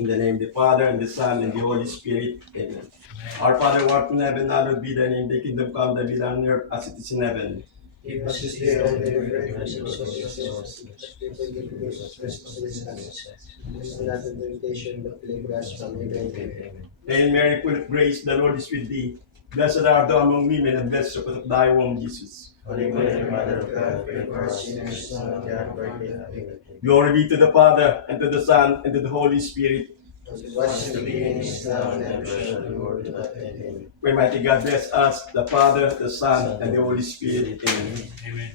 In the name of the Father, and the Son, and the Holy Spirit. Amen. Our Father, who art in heaven, hallowed be thy name. Thy kingdom come, thy will be done on earth as it is in heaven. Give us this day our daily bread, and forgive us our trespasses, as we forgive those who trespass against us. Lead us not into temptation, but deliver us from evil. Amen. Hail Mary, full of grace, the Lord is with thee. Blessed art thou among women, and blessed is the fruit of thy womb, Jesus. Holy Mary, Mother of God, pray for us sinners, now and at the hour of our death. Amen. Glory be to the Father, and to the Son, and to the Holy Spirit. As it was in the beginning, is now, and ever shall be, world without end. Amen. May mighty God bless us, the Father, the Son, and the Holy Spirit. Amen. Amen.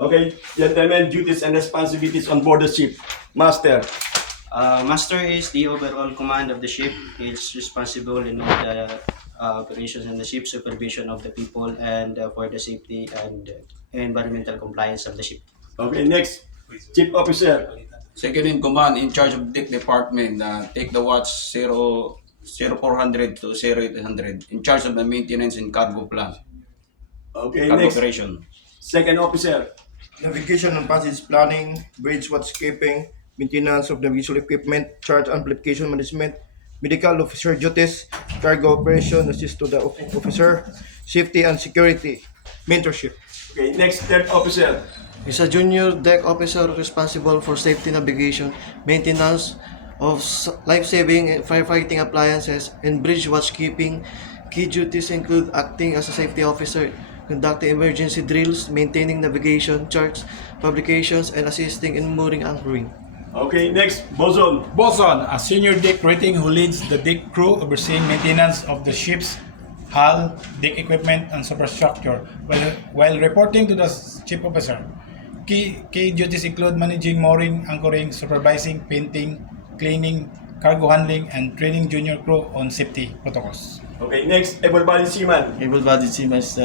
Okay, gentlemen, duties and responsibilities on board the ship. Master. Master is the overall command of the ship. He's responsible in all the operations in the ship, supervision of the people, and for the safety and environmental compliance of the ship. Okay, next. Chief Officer. Second in command, in charge of deck department, take the watch 0400 to 0800, in charge of the maintenance and cargo plan, Okay, cargo next. operation. Second Officer. Navigation and passage planning, bridge watchkeeping, maintenance of the visual equipment, charge amplification management, medical officer duties, cargo operation, assist to the officer, safety and security, mentorship. Okay, next. Third Officer. Is a junior deck officer responsible for safety navigation, maintenance of life-saving and firefighting appliances, and bridge watchkeeping. Key duties include acting as a safety officer, conducting emergency drills, maintaining navigation charts, publications, and assisting in mooring anchoring. Okay, next. Boson. Boson, a senior deck rating who leads the deck crew overseeing maintenance of the ship's hull, deck equipment, and superstructure while reporting to the chief officer. Key duties include managing mooring, anchoring, supervising, painting, cleaning, cargo handling, and training junior crew on safety protocols. Okay, next. Able-bodied seaman. Able-bodied seaman is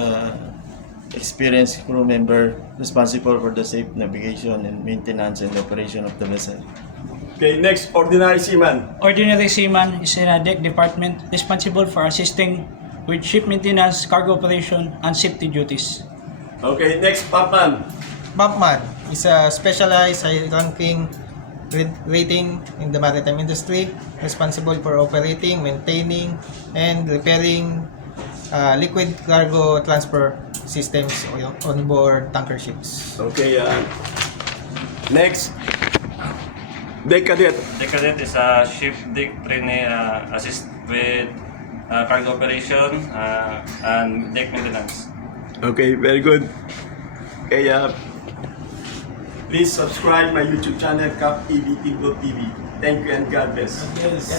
experienced crew member responsible for the safe navigation and maintenance and operation of the vessel. Okay, next. Ordinary seaman. Ordinary seaman is in a deck department responsible for assisting with ship maintenance, cargo operation, and safety duties. Okay, next. Papman. Bumpman is a specialized high-ranking rating in the maritime industry, responsible for operating, maintaining, and repairing liquid cargo transfer systems on board tanker ships. Okay, next. Deck cadet. The cadet is a ship deck trainee, assist with cargo operation and deck maintenance. Okay, very good. Okay, please subscribe my YouTube channel, CapEVT TV. Thank you and God bless. Yes.